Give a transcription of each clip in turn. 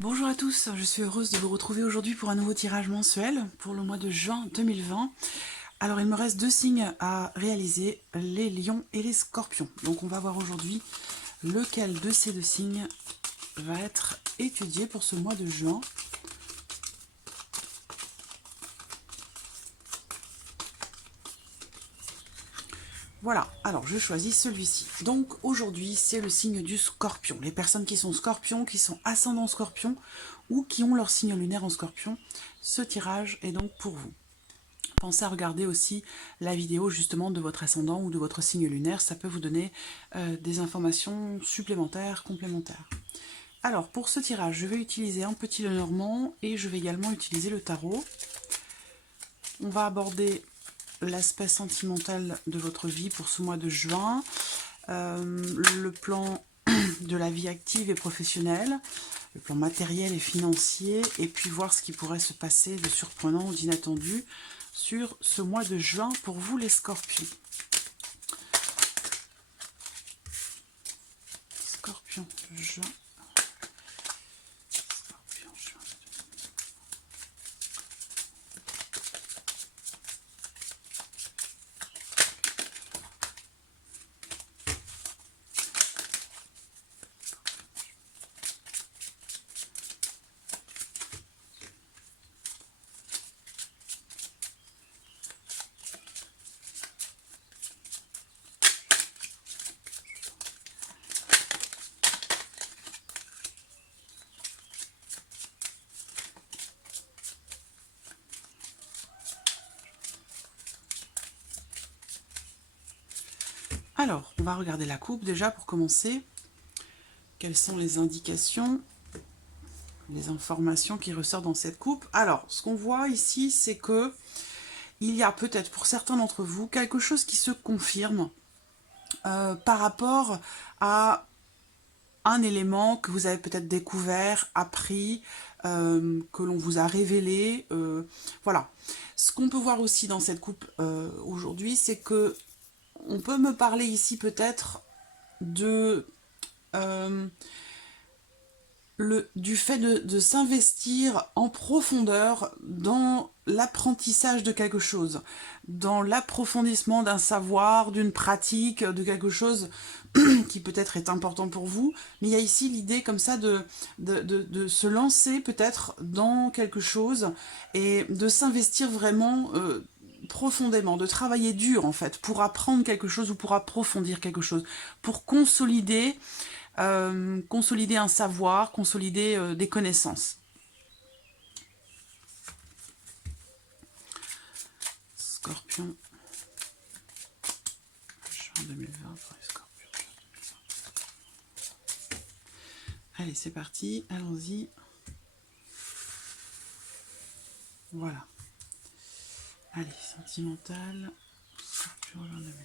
Bonjour à tous, je suis heureuse de vous retrouver aujourd'hui pour un nouveau tirage mensuel pour le mois de juin 2020. Alors il me reste 2 signes à réaliser, les lions et les scorpions. Donc on va voir aujourd'hui lequel de ces 2 signes va être étudié pour ce mois de juin. Voilà, alors je choisis celui-ci. Donc aujourd'hui, c'est le signe du scorpion. Les personnes qui sont scorpions, qui sont ascendants scorpions ou qui ont leur signe lunaire en scorpion, ce tirage est donc pour vous. Pensez à regarder aussi la vidéo justement de votre ascendant ou de votre signe lunaire, ça peut vous donner des informations supplémentaires, complémentaires. Alors pour ce tirage, je vais utiliser un petit Lenormand et je vais également utiliser le tarot. On va aborder l'aspect sentimental de votre vie pour ce mois de juin, le plan de la vie active et professionnelle, le plan matériel et financier, et puis voir ce qui pourrait se passer de surprenant ou d'inattendu sur ce mois de juin pour vous les scorpions. Scorpion, juin. Scorpion, juin. Alors, on va regarder la coupe déjà pour commencer. Quelles sont les indications, les informations qui ressortent dans cette coupe? Alors, ce qu'on voit ici, c'est que il y a peut-être pour certains d'entre vous quelque chose qui se confirme par rapport à un élément que vous avez peut-être découvert, appris, que l'on vous a révélé. Voilà. Ce qu'on peut voir aussi dans cette coupe aujourd'hui, c'est que on peut me parler ici peut-être de du fait de s'investir en profondeur dans l'apprentissage de quelque chose, dans l'approfondissement d'un savoir, d'une pratique, de quelque chose qui peut-être est important pour vous, mais il y a ici l'idée comme ça de se lancer peut-être dans quelque chose et de s'investir vraiment profondément, de travailler dur en fait, pour apprendre quelque chose ou pour approfondir quelque chose, pour consolider consolider un savoir, consolider des connaissances. Scorpion, juin 2020 pour les scorpions. Allez, c'est parti, allons-y. Voilà. Allez, sentimental, scorpion, juin 2020.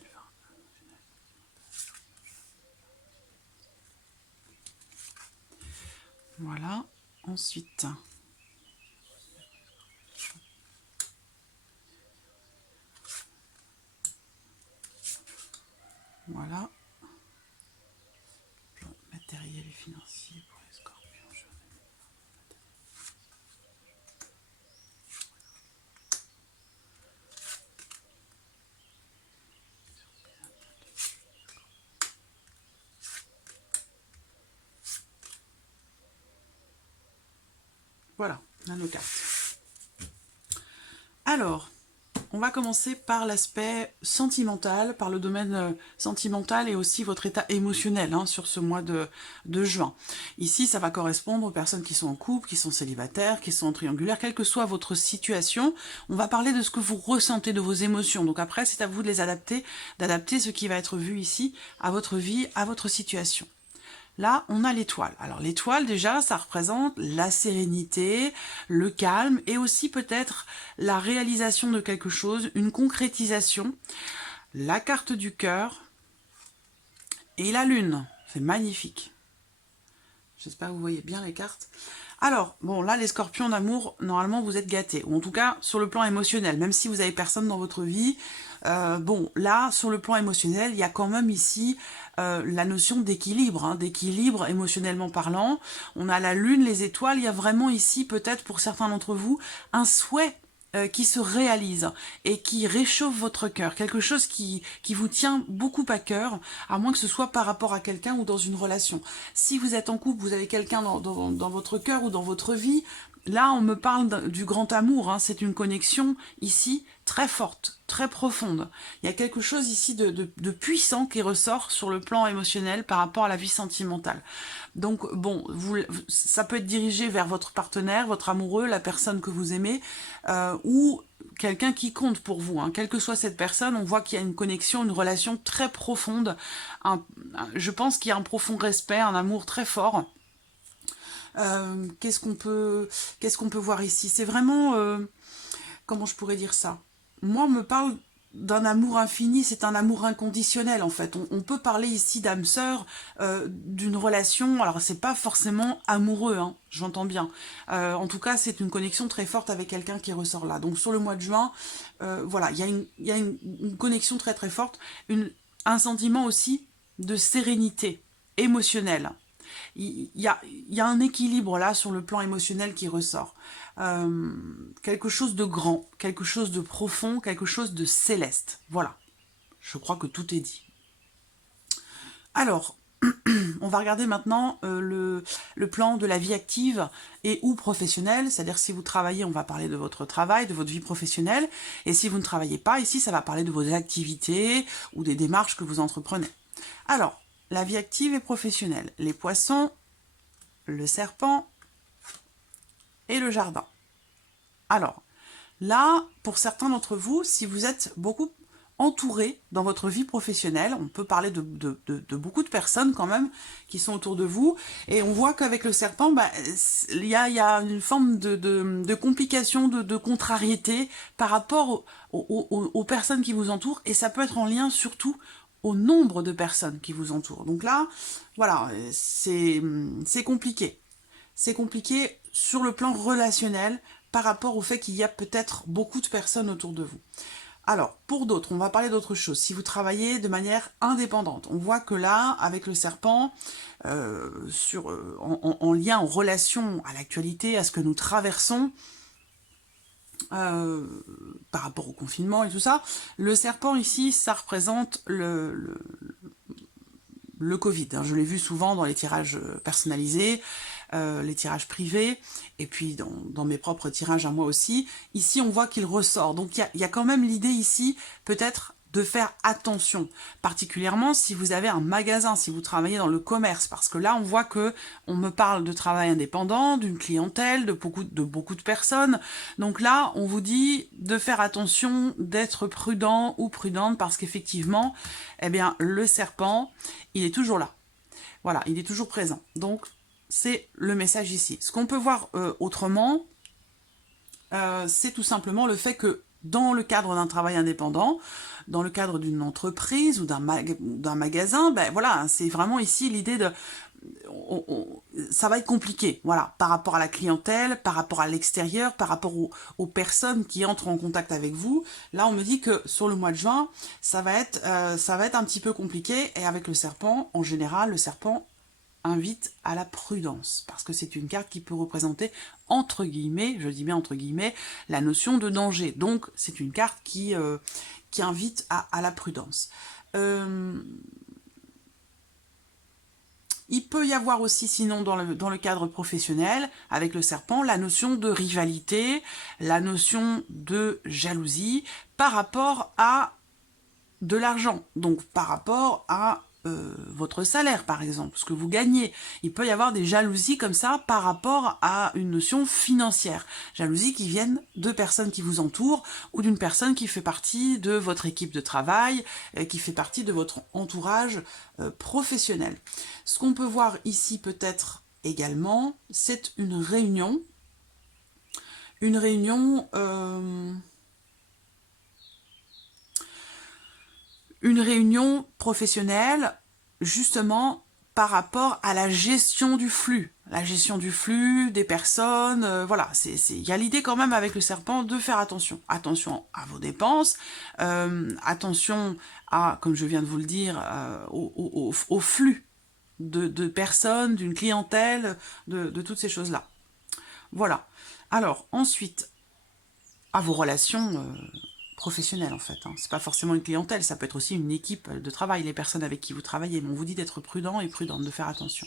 Voilà, ensuite... Voilà. Plan matériel et financier pour les scorpions. Voilà, on a nos cartes. Alors, on va commencer par l'aspect sentimental, par le domaine sentimental et aussi votre état émotionnel sur ce mois de juin. Ici, ça va correspondre aux personnes qui sont en couple, qui sont célibataires, qui sont en triangulaire, quelle que soit votre situation. On va parler de ce que vous ressentez, de vos émotions. Donc après, c'est à vous de les adapter, d'adapter ce qui va être vu ici à votre vie, à votre situation. Là, on a l'étoile. Alors l'étoile, déjà, ça représente la sérénité, le calme et aussi peut-être la réalisation de quelque chose, une concrétisation. La carte du cœur et la lune. C'est magnifique. J'espère que vous voyez bien les cartes. Alors, bon, là, les scorpions d'amour, normalement, vous êtes gâtés. Ou en tout cas, sur le plan émotionnel, même si vous avez personne dans votre vie. Bon, là, sur le plan émotionnel, il y a quand même ici la notion d'équilibre, hein, d'équilibre émotionnellement parlant. On a la lune, les étoiles. Il y a vraiment ici, peut-être pour certains d'entre vous, un souhait qui se réalise et qui réchauffe votre cœur, quelque chose qui vous tient beaucoup à cœur, à moins que ce soit par rapport à quelqu'un ou dans une relation. Si vous êtes en couple, vous avez quelqu'un dans votre cœur ou dans votre vie, là on me parle du grand amour, hein, c'est une connexion ici très forte, très profonde. Il y a quelque chose ici de puissant qui ressort sur le plan émotionnel par rapport à la vie sentimentale. Donc bon, ça peut être dirigé vers votre partenaire, votre amoureux, la personne que vous aimez, ou quelqu'un qui compte pour vous. Hein. Quelle que soit cette personne, on voit qu'il y a une connexion, une relation très profonde. Je pense qu'il y a un profond respect, un amour très fort. Qu'est-ce qu'on peut voir ici? C'est vraiment... comment je pourrais dire ça? Moi, on me parle d'un amour infini, c'est un amour inconditionnel en fait. On peut parler ici d'âme sœur, d'une relation, alors c'est pas forcément amoureux, hein, j'entends bien. En tout cas, c'est une connexion très forte avec quelqu'un qui ressort là. Donc sur le mois de juin, voilà, il y a une connexion très très forte, un sentiment aussi de sérénité émotionnelle. Il y a un équilibre là sur le plan émotionnel qui ressort. Quelque chose de grand, quelque chose de profond, quelque chose de céleste. Voilà, je crois que tout est dit. Alors, on va regarder maintenant le plan de la vie active et ou professionnelle, c'est-à-dire si vous travaillez, on va parler de votre travail, de votre vie professionnelle, et si vous ne travaillez pas, ici ça va parler de vos activités ou des démarches que vous entreprenez. Alors, la vie active et professionnelle, les poissons, le serpent et le jardin. Alors, là, pour certains d'entre vous, si vous êtes beaucoup entouré dans votre vie professionnelle, on peut parler de beaucoup de personnes quand même qui sont autour de vous, et on voit qu'avec le serpent, bah, il y a une forme de complication, de contrariété par rapport aux personnes qui vous entourent, et ça peut être en lien surtout au nombre de personnes qui vous entourent. Donc là, voilà, c'est compliqué. C'est compliqué sur le plan relationnel par rapport au fait qu'il y a peut-être beaucoup de personnes autour de vous. Alors, pour d'autres, on va parler d'autre chose. Si vous travaillez de manière indépendante, on voit que là, avec le serpent, en lien, en relation à l'actualité, à ce que nous traversons, par rapport au confinement et tout ça, le serpent ici, ça représente le Covid. Hein. Je l'ai vu souvent dans les tirages personnalisés, les tirages privés, et puis dans mes propres tirages à moi aussi. Ici, on voit qu'il ressort. Donc, il y a quand même l'idée ici, peut-être, de faire attention, particulièrement si vous avez un magasin, si vous travaillez dans le commerce, parce que là, on voit que on me parle de travail indépendant, d'une clientèle, de beaucoup de personnes. Donc là, on vous dit de faire attention, d'être prudent ou prudente, parce qu'effectivement, eh bien, le serpent, il est toujours là. Voilà, il est toujours présent. Donc, c'est le message ici. Ce qu'on peut voir autrement, c'est tout simplement le fait que dans le cadre d'un travail indépendant, dans le cadre d'une entreprise ou d'un magasin, ben voilà, c'est vraiment ici l'idée de... ça va être compliqué, voilà, par rapport à la clientèle, par rapport à l'extérieur, par rapport aux personnes qui entrent en contact avec vous. Là, on me dit que sur le mois de juin, ça va être un petit peu compliqué, et avec le serpent, en général, le serpent invite à la prudence, parce que c'est une carte qui peut représenter, entre guillemets, je dis bien entre guillemets, la notion de danger. Donc, c'est une carte qui invite à la prudence. Il peut y avoir aussi, sinon, dans le cadre professionnel, avec le serpent, la notion de rivalité, la notion de jalousie, par rapport à de l'argent, donc par rapport à votre salaire, par exemple, ce que vous gagnez. Il peut y avoir des jalousies comme ça par rapport à une notion financière. Jalousies qui viennent de personnes qui vous entourent ou d'une personne qui fait partie de votre équipe de travail, qui fait partie de votre entourage professionnel. Ce qu'on peut voir ici peut-être également, c'est une réunion. Une réunion... une réunion professionnelle, justement, par rapport à la gestion du flux. La gestion du flux, des personnes, voilà. Il y a l'idée quand même avec le serpent de faire attention. Attention à vos dépenses, attention à, comme je viens de vous le dire, au flux de personnes, d'une clientèle, de toutes ces choses-là. Voilà. Alors, ensuite, à vos relations professionnelles, en fait. Hein. C'est pas forcément une clientèle, ça peut être aussi une équipe de travail, les personnes avec qui vous travaillez. Mais on vous dit d'être prudent et prudente, de faire attention.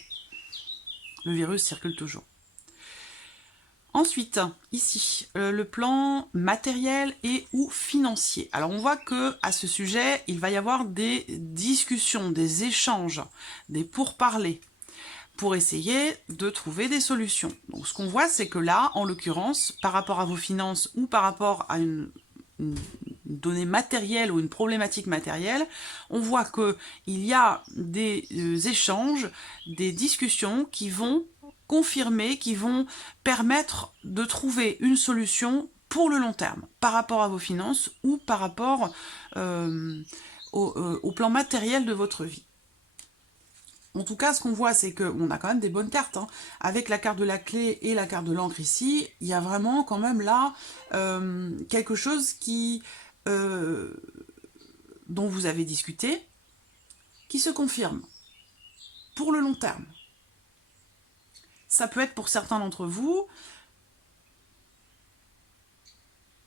Le virus circule toujours. Ensuite, ici, le plan matériel et ou financier. Alors, on voit que à ce sujet, il va y avoir des discussions, des échanges, des pourparlers pour essayer de trouver des solutions. Donc, ce qu'on voit, c'est que là, en l'occurrence, par rapport à vos finances ou par rapport à une donnée matérielle ou une problématique matérielle, on voit qu'il y a des échanges, des discussions qui vont confirmer, qui vont permettre de trouver une solution pour le long terme, par rapport à vos finances ou par rapport au plan matériel de votre vie. En tout cas, ce qu'on voit, c'est qu'on a quand même des bonnes cartes. Hein. Avec la carte de la clé et la carte de l'encre ici, il y a vraiment quand même là quelque chose dont vous avez discuté, qui se confirme pour le long terme. Ça peut être pour certains d'entre vous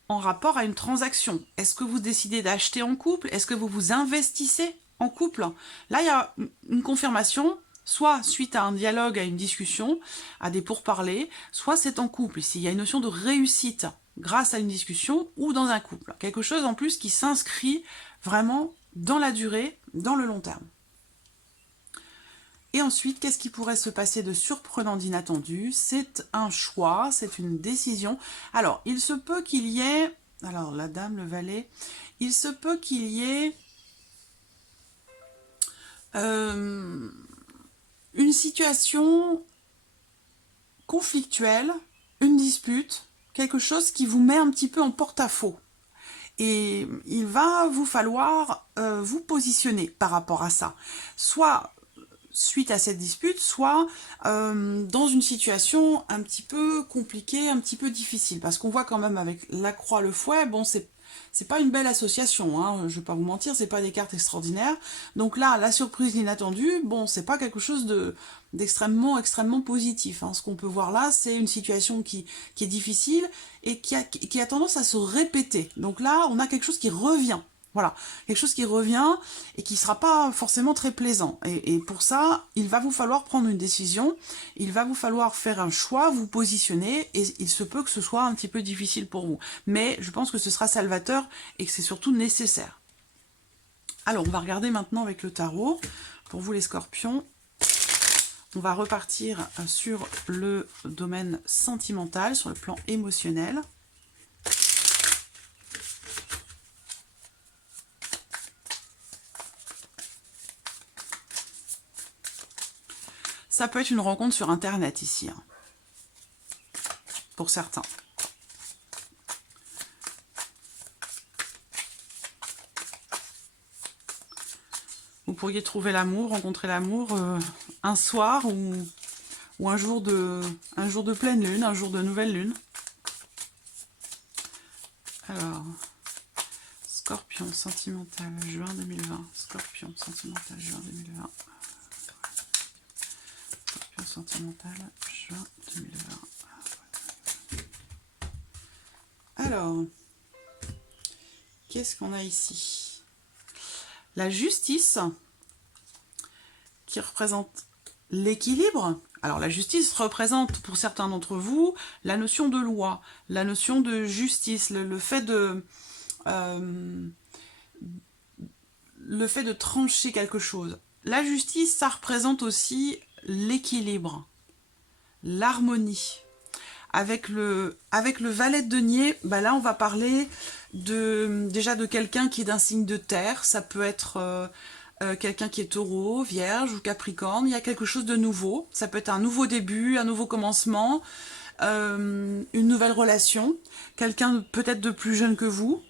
en rapport à une transaction. Est-ce que vous décidez d'acheter en couple? Est-ce que vous vous investissez en couple? Là, il y a une confirmation, soit suite à un dialogue, à une discussion, à des pourparlers, soit c'est en couple. Ici, il y a une notion de réussite grâce à une discussion ou dans un couple. Quelque chose en plus qui s'inscrit vraiment dans la durée, dans le long terme. Et ensuite, qu'est-ce qui pourrait se passer de surprenant, d'inattendu? C'est un choix, c'est une décision. Alors, il se peut qu'il y ait... Alors, la dame, le valet... Il se peut qu'il y ait... une situation conflictuelle, une dispute, quelque chose qui vous met un petit peu en porte-à-faux. Et il va vous falloir vous positionner par rapport à ça. Soit suite à cette dispute, soit dans une situation un petit peu compliquée, un petit peu difficile. Parce qu'on voit quand même avec la croix, le fouet, bon, c'est pas une belle association, hein, je vais pas vous mentir, c'est pas des cartes extraordinaires. Donc là, la surprise inattendue, bon, c'est pas quelque chose d'extrêmement positif. Hein. Ce qu'on peut voir là, c'est une situation qui est difficile et qui a tendance à se répéter. Donc là, on a quelque chose qui revient. Voilà, quelque chose qui revient et qui ne sera pas forcément très plaisant. Et pour ça, il va vous falloir prendre une décision, il va vous falloir faire un choix, vous positionner, et il se peut que ce soit un petit peu difficile pour vous. Mais je pense que ce sera salvateur et que c'est surtout nécessaire. Alors, on va regarder maintenant avec le tarot. Pour vous les scorpions, on va repartir sur le domaine sentimental, sur le plan émotionnel. Ça peut être une rencontre sur Internet ici, hein, pour certains. Vous pourriez trouver l'amour, rencontrer l'amour un soir ou un jour de pleine lune, un jour de nouvelle lune. Alors, Scorpion sentimental, juin 2020. Scorpion sentimental, juin 2020. Sentimental, juin 2020. Alors, qu'est-ce qu'on a ici? La justice, qui représente l'équilibre. Alors, la justice représente, pour certains d'entre vous, la notion de loi, la notion de justice, le fait de trancher quelque chose. La justice, ça représente aussi l'équilibre, l'harmonie. Avec le valet de denier, bah là on va parler déjà de quelqu'un qui est d'un signe de terre. Ça peut être quelqu'un qui est taureau, vierge ou capricorne. Il y a quelque chose de nouveau. Ça peut être un nouveau début, un nouveau commencement, une nouvelle relation. Quelqu'un peut-être de plus jeune que vous.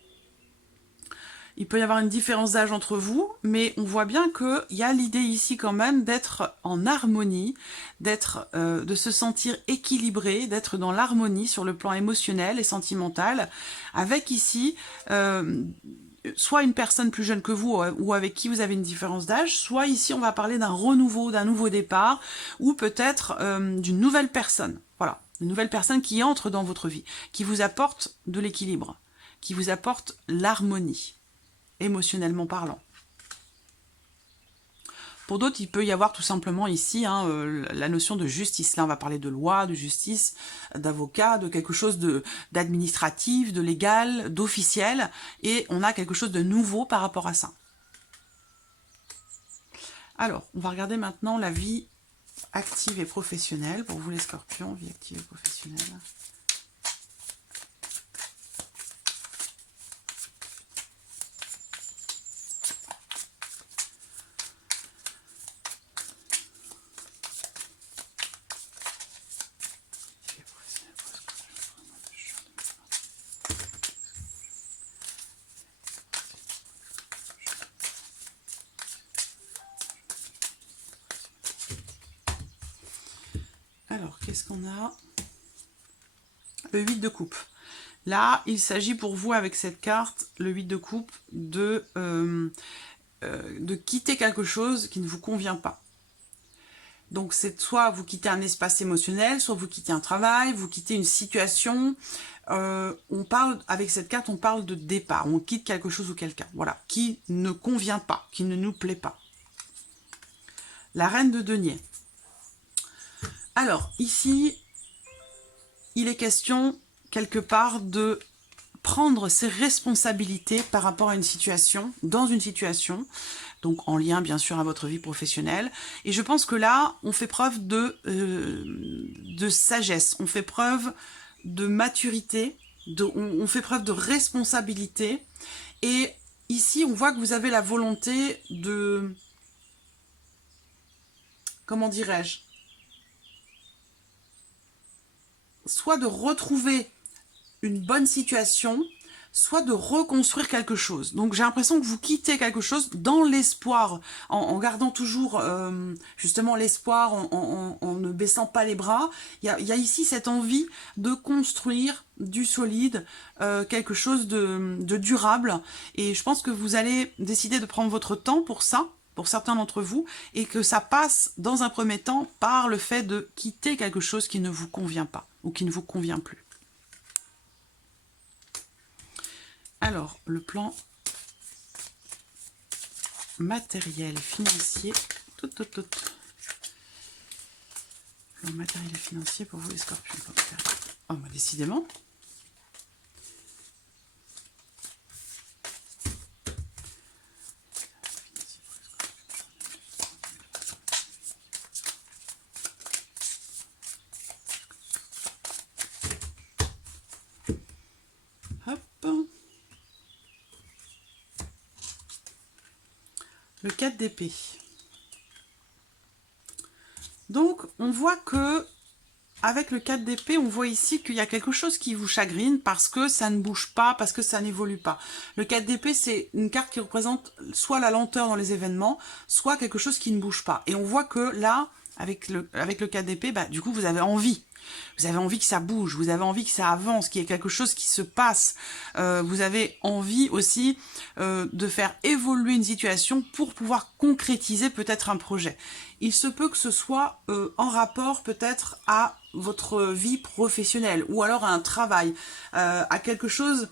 il peut y avoir une différence d'âge entre vous, mais on voit bien qu'il y a l'idée ici quand même d'être en harmonie, de se sentir équilibré, d'être dans l'harmonie sur le plan émotionnel et sentimental, avec ici soit une personne plus jeune que vous ou avec qui vous avez une différence d'âge, soit ici on va parler d'un renouveau, d'un nouveau départ, ou peut-être d'une nouvelle personne. Voilà, une nouvelle personne qui entre dans votre vie, qui vous apporte de l'équilibre, qui vous apporte l'harmonie, émotionnellement parlant. Pour d'autres, il peut y avoir tout simplement ici la notion de justice. Là, on va parler de loi, de justice, d'avocat, de quelque chose d'administratif, de légal, d'officiel. Et on a quelque chose de nouveau par rapport à ça. Alors, on va regarder maintenant la vie active et professionnelle. Pour vous les scorpions, vie active et professionnelle. Alors, qu'est-ce qu'on a? Le 8 de coupe. Là, il s'agit pour vous, avec cette carte, le 8 de coupe, de quitter quelque chose qui ne vous convient pas. Donc, c'est soit vous quittez un espace émotionnel, soit vous quittez un travail, vous quittez une situation. On parle, avec cette carte, on parle de départ. On quitte quelque chose ou quelqu'un, voilà, qui ne convient pas, qui ne nous plaît pas. La reine de denier. Alors, ici, il est question, quelque part, de prendre ses responsabilités par rapport à une situation, dans une situation, donc en lien, bien sûr, à votre vie professionnelle. Et je pense que là, on fait preuve de sagesse, on fait preuve de maturité, on fait preuve de responsabilité. Et ici, on voit que vous avez la volonté de... Comment dirais-je ? Soit de retrouver une bonne situation, soit de reconstruire quelque chose. Donc j'ai l'impression que vous quittez quelque chose dans l'espoir, en gardant toujours justement l'espoir, en ne baissant pas les bras. Il y a ici cette envie de construire du solide, quelque chose de durable. Et je pense que vous allez décider de prendre votre temps pour ça, pour certains d'entre vous, et que ça passe dans un premier temps par le fait de quitter quelque chose qui ne vous convient pas, ou qui ne vous convient plus. Alors, le plan matériel, financier, plan matériel et financier pour vous les scorpions. Oh, bah, décidément. Hop. Le 4 d'épée. Donc, on voit que, avec le 4 d'épée, on voit ici qu'il y a quelque chose qui vous chagrine parce que ça ne bouge pas, parce que ça n'évolue pas. Le 4 d'épée, c'est une carte qui représente soit la lenteur dans les événements, soit quelque chose qui ne bouge pas. Et on voit que là, avec le 4 d'épée, bah, du coup, vous avez envie. Vous avez envie que ça bouge, vous avez envie que ça avance, qu'il y ait quelque chose qui se passe. Vous avez envie aussi de faire évoluer une situation pour pouvoir concrétiser peut-être un projet. Il se peut que ce soit en rapport peut-être à votre vie professionnelle ou alors à un travail, à quelque chose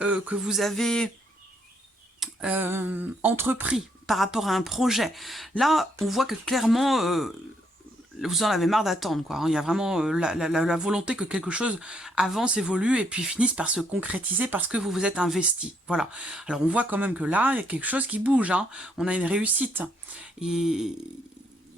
que vous avez entrepris par rapport à un projet. Là, on voit que clairement... vous en avez marre d'attendre, quoi. Il y a vraiment la volonté que quelque chose avance, évolue et puis finisse par se concrétiser parce que vous vous êtes investi. Voilà. Alors on voit quand même que là, il y a quelque chose qui bouge, hein. On a une réussite. Et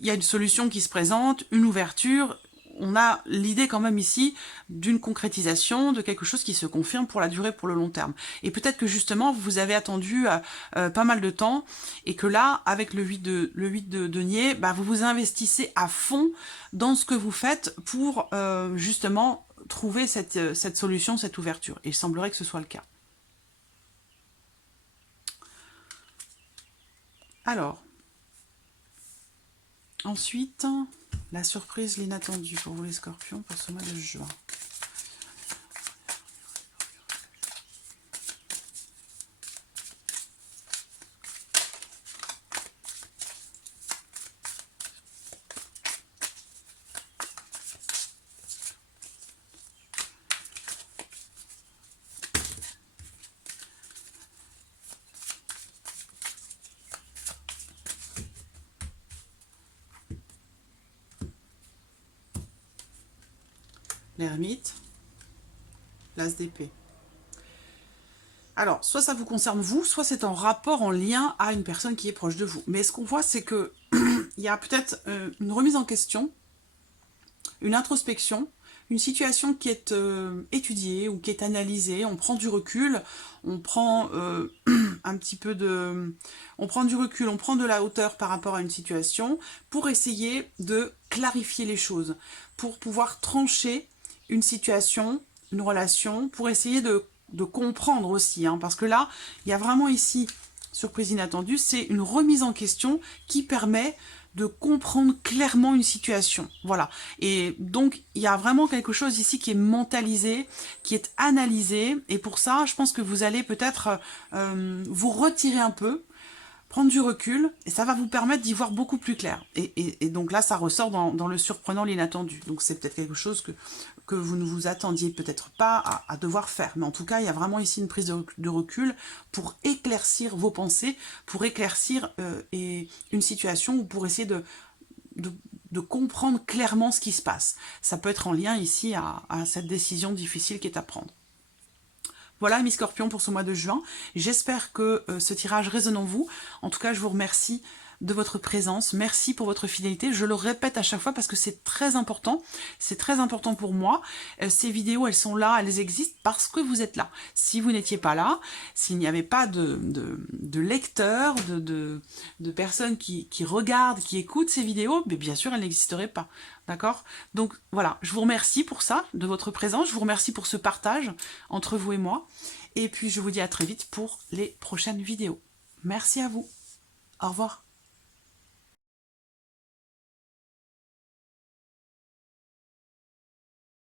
il y a une solution qui se présente, une ouverture. On a l'idée quand même ici d'une concrétisation, de quelque chose qui se confirme pour la durée, pour le long terme. Et peut-être que justement, vous avez attendu pas mal de temps et que là, avec le 8 de denier, bah, vous vous investissez à fond dans ce que vous faites pour justement trouver cette solution, cette ouverture. Et il semblerait que ce soit le cas. Alors, ensuite, la surprise, l'inattendu pour vous les scorpions pour ce mois de juin. L'ermite, l'as d'épée. Alors, soit ça vous concerne vous, soit c'est en rapport, en lien à une personne qui est proche de vous. Mais ce qu'on voit, c'est que il y a peut-être une remise en question, une introspection, une situation qui est étudiée ou qui est analysée. On prend du recul, on prend un petit peu de... On prend du recul, on prend de la hauteur par rapport à une situation pour essayer de clarifier les choses, pour pouvoir trancher une situation, une relation, pour essayer de comprendre aussi, hein, parce que là, il y a vraiment ici, surprise inattendue, c'est une remise en question qui permet de comprendre clairement une situation, voilà. Et donc, il y a vraiment quelque chose ici qui est mentalisé, qui est analysé, et pour ça, je pense que vous allez peut-être vous retirer un peu, prendre du recul, et ça va vous permettre d'y voir beaucoup plus clair. Et donc là, ça ressort dans le surprenant, l'inattendu. Donc c'est peut-être quelque chose que vous ne vous attendiez peut-être pas à devoir faire. Mais en tout cas, il y a vraiment ici une prise de recul pour éclaircir vos pensées, pour éclaircir une situation ou pour essayer de comprendre clairement ce qui se passe. Ça peut être en lien ici à cette décision difficile qui est à prendre. Voilà mes scorpions pour ce mois de juin. J'espère que ce tirage résonne en vous. En tout cas, je vous remercie de votre présence. Merci pour votre fidélité. Je le répète à chaque fois parce que c'est très important. C'est très important pour moi. Ces vidéos, elles sont là, elles existent parce que vous êtes là. Si vous n'étiez pas là, s'il n'y avait pas de lecteurs, de personnes qui regardent, qui écoutent ces vidéos, mais bien sûr, elles n'existeraient pas. D'accord? Donc voilà, je vous remercie pour ça, de votre présence. Je vous remercie pour ce partage entre vous et moi. Et puis je vous dis à très vite pour les prochaines vidéos. Merci à vous. Au revoir.